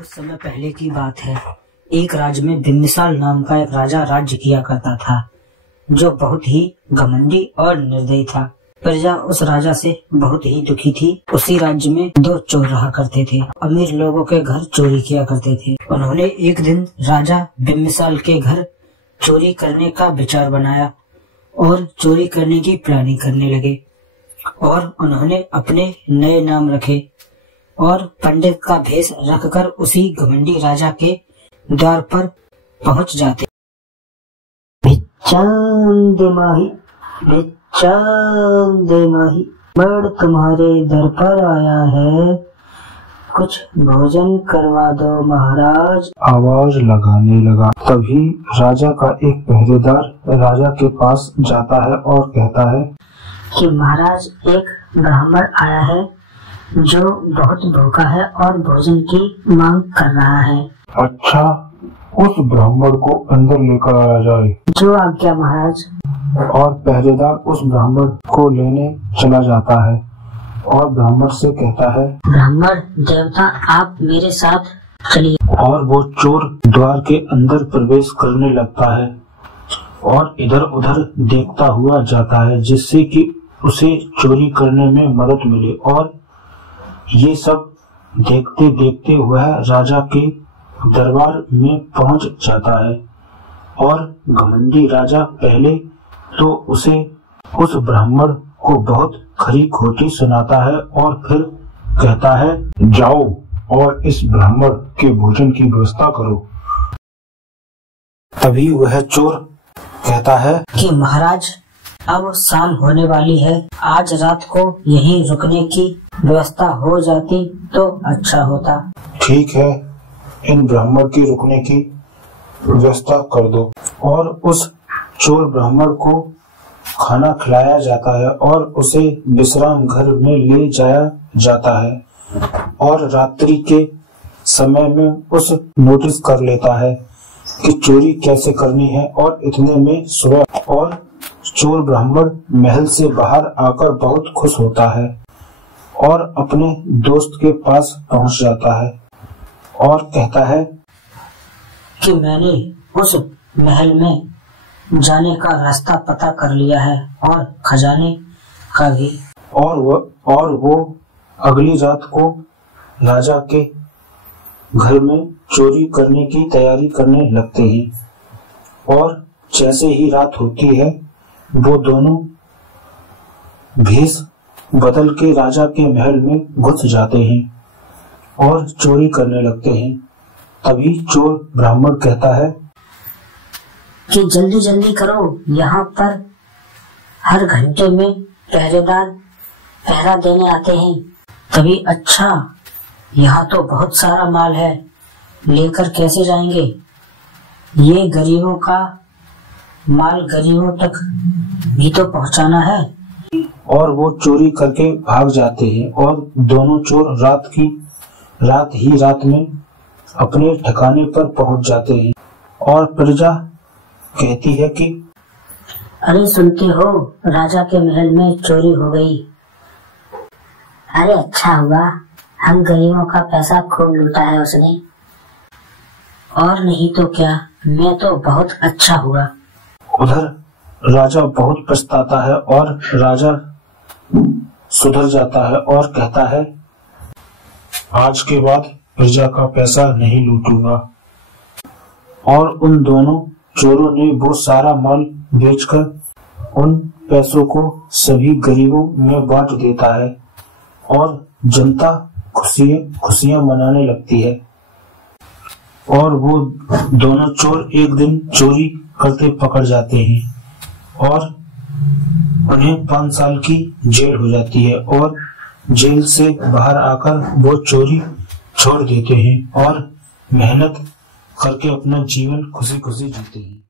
बहुत समय पहले की बात है। एक राज्य में बिम्बिसार नाम का एक राजा राज्य किया करता था, जो बहुत ही घमंडी और निर्दयी था। प्रजा उस राजा से बहुत ही दुखी थी। उसी राज्य में दो चोर रहा करते थे। अमीर लोगों के घर चोरी किया करते थे। उन्होंने एक दिन राजा बिम्बिसार के घर चोरी करने का विचार बनाया और चोरी करने की प्लानिंग करने लगे। और उन्होंने अपने नए नाम रखे और पंडित का भेष रखकर उसी घमंडी राजा के द्वार पर पहुंच जाते। भिक्षाम देमाही, भिक्षाम देमाही, बड़ तुम्हारे दर पर आया है, कुछ भोजन करवा दो महाराज। आवाज लगाने लगा। तभी राजा का एक पहरेदार राजा के पास जाता है और कहता है कि महाराज, एक ब्राह्मण आया है जो बहुत भूखा है और भोजन की मांग कर रहा है। अच्छा, उस ब्राह्मण को अंदर लेकर आया जाए। जो आज्ञा महाराज। और पहरेदार उस ब्राह्मण को लेने चला जाता है और ब्राह्मण से कहता है, ब्राह्मण देवता, आप मेरे साथ चलिए। और वो चोर द्वार के अंदर प्रवेश करने लगता है और इधर उधर देखता हुआ जाता है, जिससे कि उसे चोरी करने में मदद मिले। और ये सब देखते देखते वह राजा के दरबार में पहुंच जाता है। और घमंडी राजा पहले तो उस ब्राह्मण को बहुत खरी खोटी सुनाता है और फिर कहता है, जाओ और इस ब्राह्मण के भोजन की व्यवस्था करो। तभी वह चोर कहता है कि महाराज, अब शाम होने वाली है, आज रात को यहीं रुकने की व्यवस्था हो जाती तो अच्छा होता। ठीक है, इन ब्राह्मण की रुकने की व्यवस्था कर दो। और उस चोर ब्राह्मण को खाना खिलाया जाता है और उसे विश्राम घर में ले जाया जाता है। और रात्रि के समय में उस नोटिस कर लेता है कि चोरी कैसे करनी है। और इतने में सुबह और चोर ब्राह्मण महल से बाहर आकर बहुत खुश होता है और अपने दोस्त के पास पहुंच जाता है और कहता है कि मैंने उस महल में जाने का रास्ता पता कर लिया है और खजाने का भी। और वो अगली रात को राजा के घर में चोरी करने की तैयारी करने लगते हैं। और जैसे ही रात होती है, वो दोनों भेष बदल के राजा के महल में घुस जाते हैं और चोरी करने लगते हैं। तभी चोर ब्राह्मण कहता है कि जल्दी जल्दी करो, यहाँ पर हर घंटे में पहरेदार पहरा देने आते हैं। तभी, अच्छा, यहाँ तो बहुत सारा माल है, लेकर कैसे जाएंगे? ये गरीबों का माल गरीबों तक भी तो पहुँचाना है। और वो चोरी करके भाग जाते हैं और दोनों चोर रात में अपने ठिकाने पर पहुंच जाते हैं। और प्रजा कहती है कि अरे सुनते हो, राजा के महल में चोरी हो गई। अरे अच्छा हुआ, हम गरीबों का पैसा खूब लूटा है उसने। और नहीं तो क्या, मैं तो बहुत अच्छा हुआ। उधर राजा बहुत पछताता है और राजा सुधर जाता है और कहता है, आज के बाद प्रजा का पैसा नहीं लूटूंगा। और उन दोनों चोरों ने वो सारा माल बेचकर उन पैसों को सभी गरीबों में बांट देता है और जनता खुशियां मनाने लगती है। और वो दोनों चोर एक दिन चोरी करते पकड़ जाते हैं और उन्हें 5 साल की जेल हो जाती है। और जेल से बाहर आकर वो चोरी छोड़ देते हैं और मेहनत करके अपना जीवन खुशी खुशी जीते हैं।